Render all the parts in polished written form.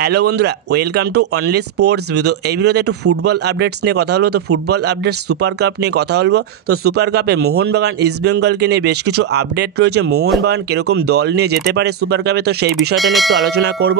Hello বন্ধুরা, welcome to only sports video. এই ভিডিওতে একটু ফুটবল আপডেটস নিয়ে কথা বলবো। তো ফুটবল আপডেটস সুপার কাপ নিয়ে কথা বলবো। তো সুপার কাপে মোহনবাগান ইস্টবেঙ্গলকে নিয়ে বেশ কিছু আপডেট রয়েছে। মোহনবাগান কীরকম দল নিয়ে যেতে পারে সুপার কাপে, তো সেই বিষয়টা নিয়ে একটু আলোচনা করব।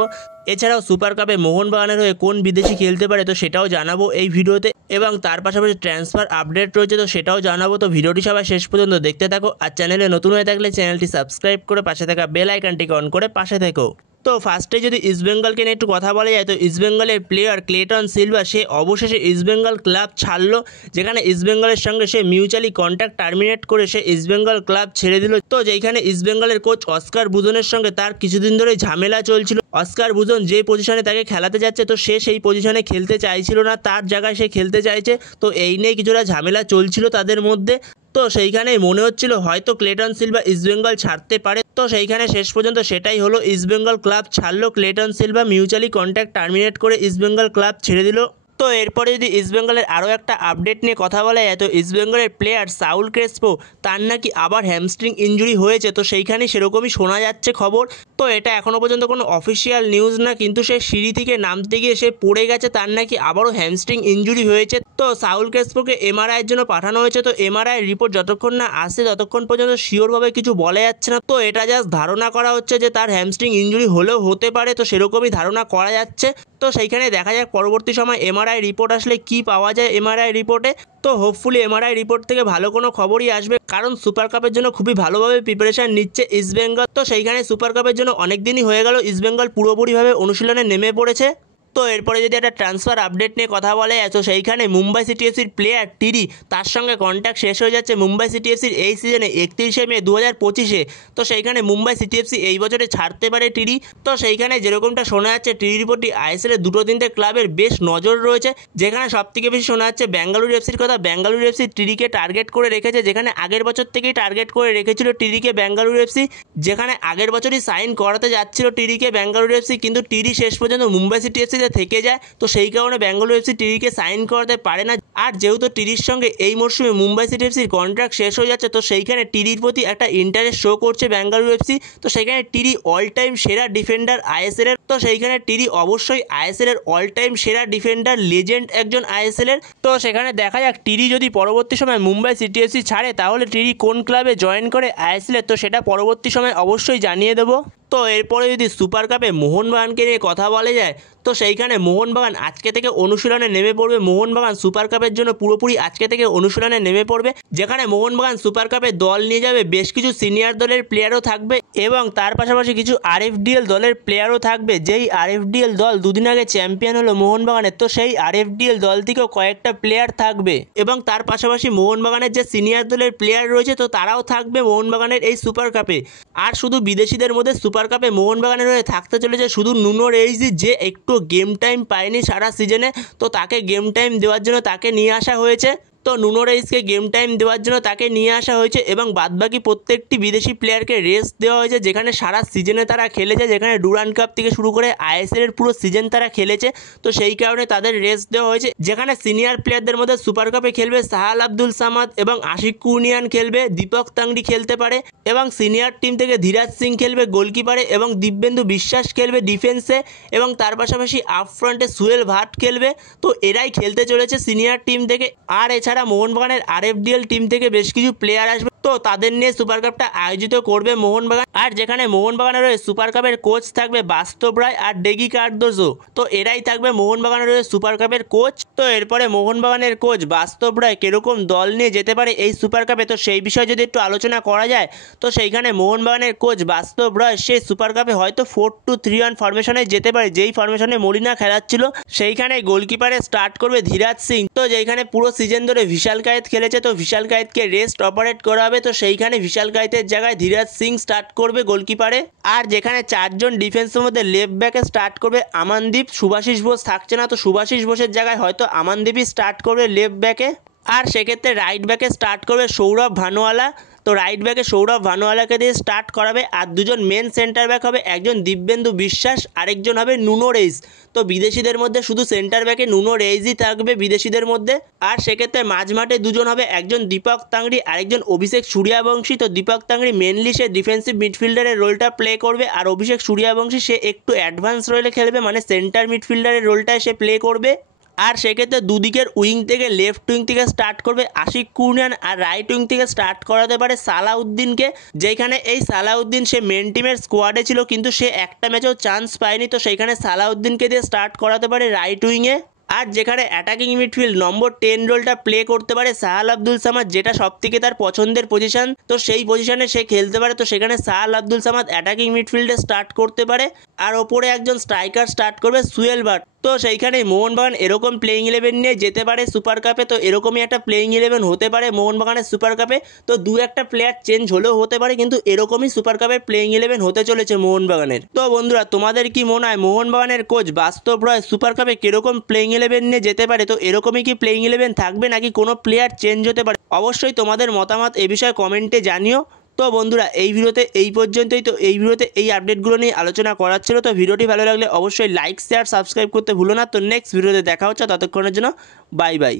এছাড়াও সুপার কাপে মোহনবাগানের হয়ে কোন বিদেশি খেলতে পারে তো সেটাও জানাবো এই ভিডিওতে, এবং তার পাশাপাশি ট্রান্সফার আপডেট রয়েছে তো সেটাও জানাবো। তো ভিডিওটি সবাই শেষ পর্যন্ত দেখতে থাকো। আর চ্যানেলে নতুন হয়ে থাকলে চ্যানেলটি সাবস্ক্রাইব করে পাশে থাকা বেল আইকনটিকে অন করে পাশে থেকো। তো ফার্স্টে যদি ইস্টবেঙ্গলকে নিয়ে একটু কথা বলা যায়, তো ইস্টবেঙ্গলের প্লেয়ার ক্লেটন সিলভা সে অবশেষে ইস্টবেঙ্গল ক্লাব ছাড়লো, যেখানে ইস্টবেঙ্গলের সঙ্গে সে মিউচুয়ালি কন্ট্যাক্ট টার্মিনেট করে সে ইস্টবেঙ্গল ক্লাব ছেড়ে দিল। তো যেখানে ইস্টবেঙ্গলের কোচ অস্কার বুজনের সঙ্গে তার কিছুদিন ধরে ঝামেলা চলছিল। অস্কার বুজন যে পজিশনে তাকে খেলাতে যাচ্ছে তো সে সেই পজিশনে খেলতে চাইছিল না, তার জায়গায় সে খেলতে চাইছে। তো এই নিয়ে কিছুটা ঝামেলা চলছিল তাদের মধ্যে। তো সেইখানেই মনে হচ্ছিল হয়তো ক্লেটন সিলভা ইস্টবেঙ্গল ছাড়তে পারে। তো সেইখানে শেষ পর্যন্ত সেটাই হলো, ইস্টবেঙ্গল ক্লাব ছাড়লো। Clayton Silva mutually contact terminate করে ইস্টবেঙ্গল ক্লাব ছেড়ে দিল। তো এরপরে যদি ইস্টবেঙ্গলের আরও একটা আপডেট নিয়ে কথা বলা যায়, তো ইস্টবেঙ্গলের প্লেয়ার সাউল ক্রেসপো তার নাকি আবার হ্যামস্ট্রিং ইনজুরি হয়েছে। তো সেইখানে সেরকমই শোনা যাচ্ছে খবর। তো এটা এখনও পর্যন্ত কোনো অফিসিয়াল নিউজ না, কিন্তু সে সিঁড়ি থেকে নামতে গিয়ে সে পড়ে গেছে, তার নাকি আবারও হ্যামস্ট্রিং ইনজুরি হয়েছে। তো সাউল ক্রেসপোকে এমআরআইয়ের জন্য পাঠানো হয়েছে। তো এমআরআই রিপোর্ট যতক্ষণ না আসে ততক্ষণ পর্যন্ত শিওরভাবে কিছু বলা যাচ্ছে না। তো এটা জাস্ট ধারণা করা হচ্ছে যে তার হ্যামস্ট্রিং ইনজুরি হলেও হতে পারে, তো সেরকমই ধারণা করা যাচ্ছে। তো সেইখানে দেখা যাক পরবর্তী সময় এমআরআই রিপোর্ট আসলে কি পাওয়া যায় এমআরআই রিপোর্টে। তো হোপফুলি এমআরআই রিপোর্ট থেকে ভালো কোনো খবরই আসবে, কারণ সুপার কাপের জন্য খুবই ভালোভাবে প্রিপারেশান নিচ্ছে ইস্টবেঙ্গল। তো সেইখানে সুপার কাপের জন্য অনেক দিনই হয়ে গেল ইস্টবেঙ্গল পুরোপুরিভাবে অনুশীলনে নেমে পড়েছে। তো এরপরে যদি একটা ট্রান্সফার আপডেট নিয়ে কথা বলা যায়, তো সেইখানে মুম্বাই সিটি এফসির প্লেয়ার টিরি তার সঙ্গে কন্ট্যাক্ট শেষ হয়ে যাচ্ছে মুম্বাই সিটি এফসির এই সিজনে 31শে মে 2025-এ। তো সেইখানে মুম্বাই সিটি এফসি এই বছরে ছাড়তে পারে টিরি। তো সেইখানে যেরকমটা শোনা যাচ্ছে টিরির প্রতি আইএসএলের দুটো তিনটে ক্লাবের বেশ নজর রয়েছে, যেখানে সবথেকে বেশি শোনা যাচ্ছে বেঙ্গালুরু এফসির কথা। বেঙ্গালুরু এফসি টিরিকে টার্গেট করে রেখেছে, যেখানে আগের বছর থেকেই টার্গেট করে রেখেছিল টিরিকে বেঙ্গালুরু এফসি, যেখানে আগের বছরই সাইন করাতে যাচ্ছিল টিরিকে বেঙ্গালুরু এফসি, কিন্তু টিরি শেষ পর্যন্ত মুম্বাই সিটি এফসিতে থেকে যায়। তো সেই কারণে বেঙ্গালুরু এফসি টিরিকে সাইন করাতে পারে না। আর যেহেতু টিরির সঙ্গে এই মরশুমে মুম্বাই সিটি এফসির কন্ট্রাক্ট শেষ হয়ে যাচ্ছে, তো সেইখানে টিরির প্রতি একটা ইন্টারেস্ট শো করছে বেঙ্গালুরু এফসি। তো সেইখানে টিরি অল টাইম সেরা ডিফেন্ডার আইএসএলের। তো সেইখানে টিরি অবশ্যই আইএসএলের অল টাইম সেরা ডিফেন্ডার, লেজেন্ড একজন আইএসএলের। তো সেখানে দেখা যাক টিরি যদি পরবর্তী সময় মুম্বাই সিটি এফসি ছাড়ে তাহলে টিরি কোন ক্লাবে জয়েন করে আইএসএলের, তো সেটা পরবর্তী সময় অবশ্যই জানিয়ে দেবো। তো এরপরে যদি সুপার কাপে মোহনবাগানকে নিয়ে কথা বলা যায়, তো সেইখানে মোহনবাগান আজকে থেকে অনুশীলনে নেমে পড়বে। মোহনবাগান সুপার কাপের জন্য পুরোপুরি আজকে থেকে অনুশীলনে নেমে পড়বে, যেখানে মোহনবাগান সুপার কাপে দল নিয়ে যাবে। বেশ কিছু সিনিয়র দলের প্লেয়ারও থাকবে এবং তার পাশাপাশি কিছু আরএফডিএল দলের প্লেয়ারও থাকবে। যেই আরএফডিএল দল দুদিন আগে চ্যাম্পিয়ন হলো মোহনবাগানের, তো সেই আরএফডিএল দল থেকেও কয়েকটা প্লেয়ার থাকবে, এবং তার পাশাপাশি মোহনবাগানের যে সিনিয়র দলের প্লেয়ার রয়েছে তো তারাও থাকবে মোহনবাগানের এই সুপার কাপে। আর শুধু বিদেশিদের মধ্যে সুপার কাপে মোহনবাগানের হয়ে থাকতে চলেছে শুধু নুনো রেইজি, যে একটু গেম টাইম পায়নি সারা সিজনে। তো তাকে গেম টাইম দেওয়ার জন্য তাকে নিয়ে আসা হয়েছে। তো নুনো রেইজকে গেম টাইম দেওয়ার জন্য তাকে নিয়ে আসা হয়েছে, এবং বাদবাকি প্রত্যেকটি বিদেশি প্লেয়ারকে রেস্ট দেওয়া হয়েছে, যেখানে সারা সিজনে তারা খেলেছে, যেখানে ডুরান্ড কাপ থেকে শুরু করে আইএসএলের পুরো সিজন তারা খেলেছে। তো সেই কারণে তাদের রেস্ট দেওয়া হয়েছে। যেখানে সিনিয়র প্লেয়ারদের মধ্যে সুপার কাপে খেলবে সাহাল আব্দুল সামাদ এবং আশিক কুর্নিয়ান খেলবে, দীপক তাংড়ি খেলতে পারে, এবং সিনিয়র টিম থেকে ধীরাজ সিং খেলবে গোলকিপারে, এবং দিব্যেন্দু বিশ্বাস খেলবে ডিফেন্সে, এবং তার পাশাপাশি আপ ফ্রন্টে সুহেল ভাট খেলবে। তো এরাই খেলতে চলেছে সিনিয়র টিম থেকে। আর এছাড়া মোহনবাগানের আরএফডিএল টিম থেকে বেশ কিছু প্লেয়ার আসবে, তো তাদের নিয়ে সুপার কাপটা আয়োজিত করবে মোহনবাগান। আর যেখানে মোহনবাগানের হয়ে সুপার কাপের কোচ থাকবে বাস্তব রায় আর ডেগি কার্দোজো, তো এরাই থাকবে মোহনবাগানের হয়ে সুপার কাপের কোচ। তো এরপরে মোহনবাগানের কোচ বাস্তব রায় কিরকম দল নিয়ে যেতে পারে এই সুপার কাপে, তো সেই বিষয়ে যদি একটু আলোচনা করা যায়, তো সেইখানে মোহনবাগানের কোচ বাস্তব রায় সেই সুপার কাপে হয়তো 4-2-3-1 ফরমেশনে যেতে পারে, যেই ফরমেশনে মলিনা খেলাচ্ছিল। সেইখানে গোলকিপারে স্টার্ট করবে ধীরাজ সিং। তো যেখানে পুরো সিজন ধরে বিশাল কায়েত খেলেছে, তো বিশাল কায়েতকে রেস্ট অপারেট করা হবে, তো সেইখানে বিশাল কায়েতের জায়গায় ধীরাজ সিং স্টার্ট করবে গোলকিপারে। আর যেখানে চারজন ডিফেন্সের মধ্যে লেফট ব্যাকে স্টার্ট করবে আমানদীপ, শুভাশিস বোস থাকছে না, তো শুভাশিস বোসের জায়গায় হয়তো আমানদীপই স্টার্ট করবে লেফট ব্যাকে। আর সেক্ষেত্রে রাইট ব্যাকে স্টার্ট করবে সৌরভ ভানুয়ালা, তো রাইট ব্যাকে সৌরভ ভানুয়ালাকে দিয়ে স্টার্ট করাবে। আর দুজন মেন সেন্টার ব্যাক হবে, একজন দিব্যেন্দু বিশ্বাস, আরেকজন হবে নুনো রেইস। তো বিদেশিদের মধ্যে শুধু সেন্টার ব্যাকে নুনো রেইসই থাকবে বিদেশিদের মধ্যে। আর সেক্ষেত্রে মাঝমাঠে দুজন হবে, একজন দীপক তাংড়ি, আরেকজন অভিষেক সূর্যবংশী। তো দীপক তাংড়ি মেনলি সে ডিফেন্সিভ মিডফিল্ডারের রোলটা প্লে করবে, আর অভিষেক সূর্যবংশী সে একটু অ্যাডভান্স রোলে খেলবে, মানে সেন্টার মিডফিল্ডারের রোলটায় সে প্লে করবে। আর সেক্ষেত্রে দুদিকের উইং থেকে লেফট উইং থেকে স্টার্ট করবে আশিক কুরনিয়ান, আর রাইট উইং থেকে স্টার্ট করাতে পারে সালাউদ্দিনকে, যেখানে এই সালাউদ্দিন সে মেন টিমের স্কোয়াডে ছিল কিন্তু সে একটা ম্যাচেও চান্স পায়নি। তো সেইখানে সালাউদ্দিনকে দিয়ে স্টার্ট করাতে পারে রাইট উইংয়ে। আর যেখানে অ্যাটাকিং মিডফিল্ড নম্বর 10 রোলটা প্লে করতে পারে সাহাল আব্দুল সামাদ, যেটা সবথেকে তার পছন্দের পজিশন। তো সেই পজিশনে সে খেলতে পারে। তো সেখানে সাহাল আব্দুল সামাদ অ্যাটাকিং মিডফিল্ডে স্টার্ট করতে পারে, আর ওপরে একজন স্ট্রাইকার স্টার্ট করবে সুয়েল ভাট। তো সেইখানেই মোহনবাগান এরকম প্লেইং 11 নিয়ে যেতে পারে সুপার কাপে। তো এরকমই একটা প্লেইং 11 হতে পারে মোহনবাগানের সুপার কাপে। তো দু একটা প্লেয়ার চেঞ্জ হলেও হতে পারে, কিন্তু এরকমই সুপার কাপের প্লেইং 11 হতে চলেছে মোহনবাগানের। তো বন্ধুরা, তোমাদের কি মনে হয় মোহনবাগানের কোচ বাস্তব রয় সুপার কাপে কিরকম প্লেইং 11 নিয়ে যেতে পারে? তো এরকমই কি প্লেইং 11 থাকবে, নাকি কোনো প্লেয়ার চেঞ্জ হতে পারে? অবশ্যই তোমাদের মতামত এ বিষয়ে কমেন্টে জানিও। তো বন্ধুরা, এই ভিডিওতে এই পর্যন্তই। তো এই ভিডিওতে এই আপডেটগুলো নিয়ে আলোচনা করার ছিল। তো ভিডিওটি ভালো লাগলে অবশ্যই লাইক, শেয়ার, সাবস্ক্রাইব করতে ভুলো না। তো নেক্সট ভিডিওতে দেখা হচ্ছে, ততক্ষণের জন্য বাই বাই।